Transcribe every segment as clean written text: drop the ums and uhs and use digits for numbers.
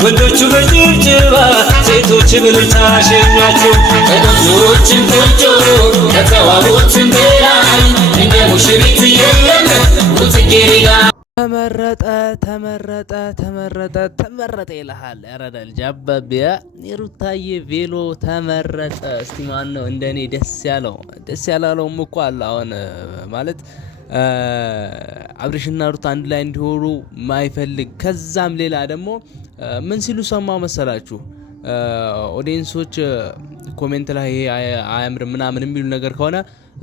ወንዶቹ በጭብጨባ ሴቶች በእልልታ ሸኟቸው። ከቆንጆዎችም ቆንጆ ከተዋቡትም በላይ እንደ ሙሽሪት የለም ጽጌረዳ። ተመረጠ ይልሃል። ያረዳ ልጅ አባቢያ የሩታዬ ቬሎ ተመረጠ። እስቲ ማን ነው እንደኔ ደስ ያላለውም እኮ አለ። አሁን ማለት አብርሽና ሩታ አንድ ላይ እንዲሆኑ ማይፈልግ ከዛም ሌላ ደግሞ ምን ሲሉ ሰማው መሰላችሁ? ኦዲየንሶች ኮሜንት ላይ ይሄ አያምርም ምናምን የሚሉ ነገር ከሆነ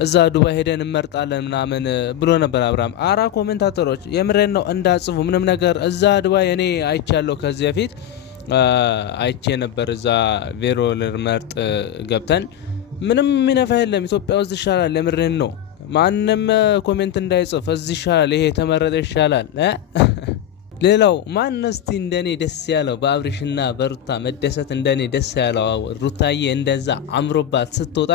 እዛ ዱባይ ሄደን እንመርጣለን ምናምን ብሎ ነበር አብርሃም። አራ ኮሜንታተሮች የምሬን ነው እንዳጽፉ ምንም ነገር እዛ ዱባይ እኔ አይቻለሁ። ከዚህ በፊት አይቼ ነበር እዛ ቬሎ ልንመርጥ ገብተን ምንም የሚነፋ የለም። ኢትዮጵያ ውስጥ ይሻላል። የምሬን ነው። ማንም ኮሜንት እንዳይጽፍ እዚህ ይሻላል፣ ይሄ ተመረጠ ይሻላል። ሌላው ማን እስቲ እንደኔ ደስ ያለው በአብርሽና በሩታ መደሰት እንደኔ ደስ ያለው? ሩታዬ እንደዛ አምሮባት ስትወጣ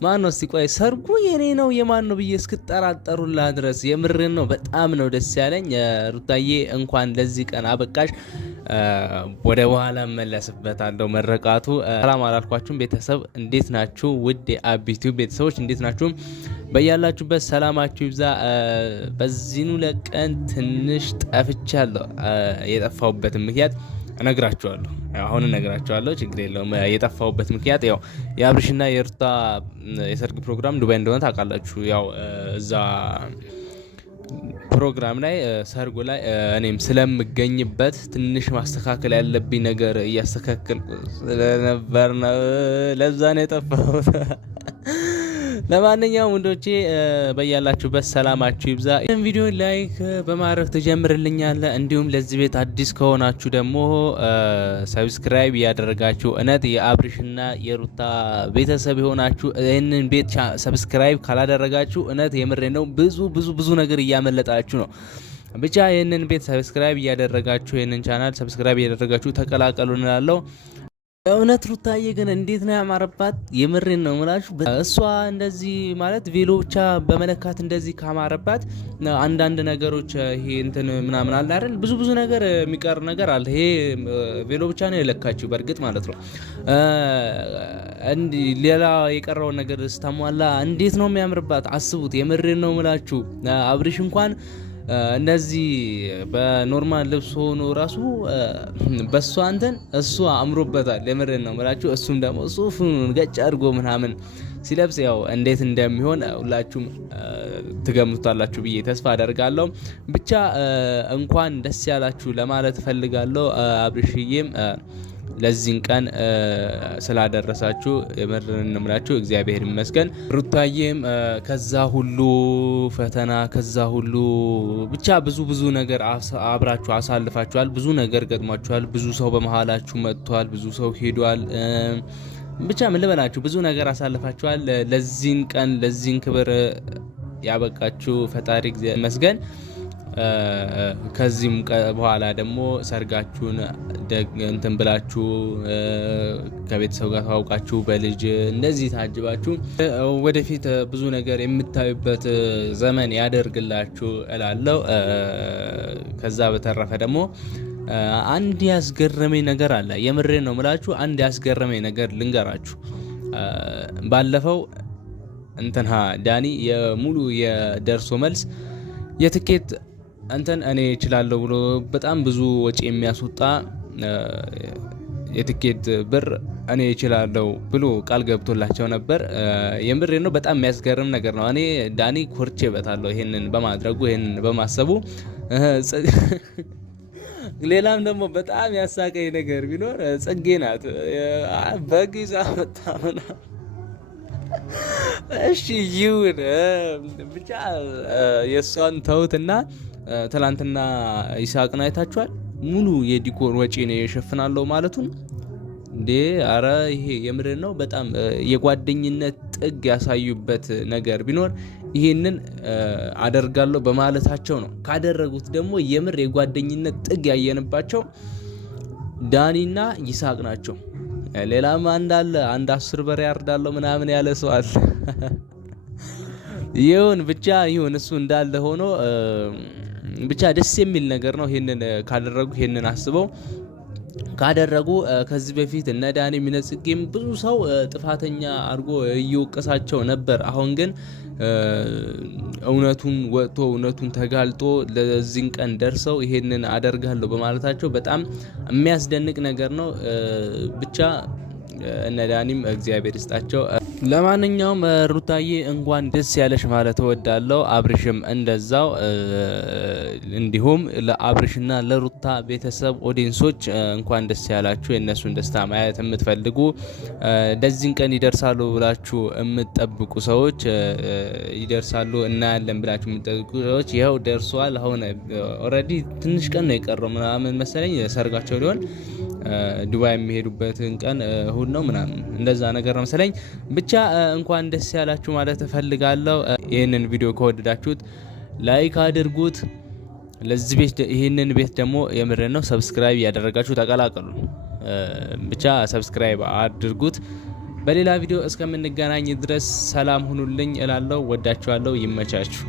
ማን ነው እስቲ? ቆይ ሰርጉ የኔ ነው የማን ነው ብዬ እስክጠራጠሩላ ድረስ የምርን ነው። በጣም ነው ደስ ያለኝ። ሩታዬ እንኳን ለዚህ ቀን አበቃሽ። ወደ በኋላ መለስበታለሁ መረቃቱ። ሰላም አላልኳችሁም? ቤተሰብ እንዴት ናችሁ? ውድ የአቢቲው ቤተሰቦች እንዴት ናችሁ? በያላችሁበት ሰላማችሁ ይብዛ። በዚህኑ ለቀን ትንሽ ጠፍቻለሁ። የጠፋሁበትን ምክንያት እነግራችኋለሁ። አሁን እነግራችኋለሁ፣ ችግር የለውም። የጠፋሁበት ምክንያት ያው የአብርሽና የሩታ የሰርግ ፕሮግራም ዱባይ እንደሆነ ታውቃላችሁ። ያው እዛ ፕሮግራም ላይ ሰርጉ ላይ እኔም ስለምገኝበት ትንሽ ማስተካከል ያለብኝ ነገር እያስተካከልኩ ስለነበር ነው። ለዛ ነው የጠፋሁት። ለማንኛውም ወንዶቼ በያላችሁበት ሰላማችሁ ይብዛ። ይህን ቪዲዮ ላይክ በማድረግ ትጀምርልኛለህ። እንዲሁም ለዚህ ቤት አዲስ ከሆናችሁ ደግሞ ሰብስክራይብ ያደረጋችሁ እውነት የአብርሽና የሩታ ቤተሰብ የሆናችሁ ይህንን ቤት ሰብስክራይብ ካላደረጋችሁ እውነት የምሬ ነው ብዙ ነገር እያመለጣችሁ ነው። ብቻ ይህንን ቤት ሰብስክራይብ እያደረጋችሁ ይህንን ቻናል ሰብስክራይብ እያደረጋችሁ ተቀላቀሉ እንላለሁ። እውነት ሩታዬ ግን እንዴት ነው ያማረባት! የምሬን ነው የምላችሁ። እሷ እንደዚህ ማለት ቬሎ ብቻ በመለካት እንደዚህ ካማረባት አንዳንድ ነገሮች ይሄ እንትን ምናምን አለ አይደል? ብዙ ነገር የሚቀር ነገር አለ። ይሄ ቬሎ ብቻ ነው የለካችው በእርግጥ ማለት ነው። ሌላ የቀረውን ነገር ስታሟላ እንዴት ነው የሚያምርባት! አስቡት። የምሬን ነው የምላችሁ። አብርሽ እንኳን እንደዚህ በኖርማል ልብስ ሆኖ ራሱ በሷ እንትን እሱ አምሮበታል። የምሬን ነው የምላችሁ። እሱም ደግሞ ሱፉን ገጭ አድርጎ ምናምን ሲለብስ ያው እንዴት እንደሚሆን ሁላችሁም ትገምቱታላችሁ ብዬ ተስፋ አደርጋለሁ። ብቻ እንኳን ደስ ያላችሁ ለማለት እፈልጋለሁ። አብርሽዬም ለዚህን ቀን ስላደረሳችሁ የምርን እንምላችሁ እግዚአብሔር ይመስገን። ሩታዬም ከዛ ሁሉ ፈተና ከዛ ሁሉ ብቻ ብዙ ነገር አብራችሁ አሳልፋችኋል። ብዙ ነገር ገጥሟችኋል። ብዙ ሰው በመሃላችሁ መጥቷል። ብዙ ሰው ሄዷል። ብቻ ምን ልበላችሁ ብዙ ነገር አሳልፋችኋል። ለዚህን ቀን ለዚህን ክብር ያበቃችሁ ፈጣሪ እግዚአብሔር ይመስገን። ከዚህም በኋላ ደግሞ ሰርጋችሁን እንትን ብላችሁ ከቤተሰብ ጋር ተዋውቃችሁ በልጅ እንደዚህ ታጅባችሁ ወደፊት ብዙ ነገር የምታዩበት ዘመን ያደርግላችሁ እላለሁ። ከዛ በተረፈ ደግሞ አንድ ያስገረመኝ ነገር አለ። የምሬን ነው የምላችሁ። አንድ ያስገረመኝ ነገር ልንገራችሁ። ባለፈው እንትና ዳኒ የሙሉ የደርሶ መልስ የትኬት እንትን እኔ እችላለሁ ብሎ በጣም ብዙ ወጪ የሚያስወጣ የትኬት ብር እኔ እችላለሁ ብሎ ቃል ገብቶላቸው ነበር። የምሬ ነው። በጣም የሚያስገርም ነገር ነው። እኔ ዳኒ ኮርቼበታለሁ ይሄንን በማድረጉ ይሄንን በማሰቡ። ሌላም ደግሞ በጣም ያሳቀኝ ነገር ቢኖር ጽጌ ናት። በጊዜ አመጣውና እሺ ይሁን ብቻ የሷን ተውትና ትላንትና ይሳቅን አይታችኋል። ሙሉ የዲኮር ወጪ ነው የሸፍናለው ማለቱን እንዴ! አረ ይሄ የምር ነው። በጣም የጓደኝነት ጥግ ያሳዩበት ነገር ቢኖር ይሄንን አደርጋለሁ በማለታቸው ነው። ካደረጉት ደግሞ የምር የጓደኝነት ጥግ ያየንባቸው ዳኒና ይሳቅ ናቸው። ሌላም አንዳለ አንድ 10 በሬ ያርዳለው ምናምን ያለ ሰው አለ። ይሁን ብቻ ይሁን፣ እሱ እንዳለ ሆኖ ብቻ ደስ የሚል ነገር ነው። ይሄንን ካደረጉ ይሄንን አስበው ካደረጉ ከዚህ በፊት እነ ዳኒ ሚነጽጌም ብዙ ሰው ጥፋተኛ አድርጎ እየወቀሳቸው ነበር። አሁን ግን እውነቱን ወጥቶ እውነቱን ተጋልጦ ለዚህን ቀን ደርሰው ይሄንን አደርጋለሁ በማለታቸው በጣም የሚያስደንቅ ነገር ነው። ብቻ እነ ዳኒም እግዚአብሔር ይስጣቸው። ለማንኛውም ሩታዬ እንኳን ደስ ያለሽ ማለት እወዳለሁ። አብርሽም እንደዛው። እንዲሁም ለአብርሽና ለሩታ ቤተሰብ ኦዲየንሶች እንኳን ደስ ያላችሁ። የእነሱን ደስታ ማየት የምትፈልጉ ለዚህን ቀን ይደርሳሉ ብላችሁ የምትጠብቁ ሰዎች ይደርሳሉ እናያለን ብላችሁ የምትጠብቁ ሰዎች ይኸው ደርሷል። አሁን ኦልሬዲ ትንሽ ቀን ነው የቀረው ምናምን መሰለኝ ሰርጋቸው ሊሆን ዱባይ የሚሄዱበትን ቀን እሁድ ነው ምናምን እንደዛ ነገር ነው መሰለኝ። ብቻ እንኳን ደስ ያላችሁ ማለት እፈልጋለሁ። ይህንን ቪዲዮ ከወደዳችሁት ላይክ አድርጉት። ለዚህ ቤት ይህንን ቤት ደግሞ የምርን ነው ሰብስክራይብ ያደረጋችሁ ተቀላቀሉ። ብቻ ሰብስክራይብ አድርጉት። በሌላ ቪዲዮ እስከምንገናኝ ድረስ ሰላም ሁኑልኝ እላለሁ። ወዳችኋለሁ። ይመቻችሁ።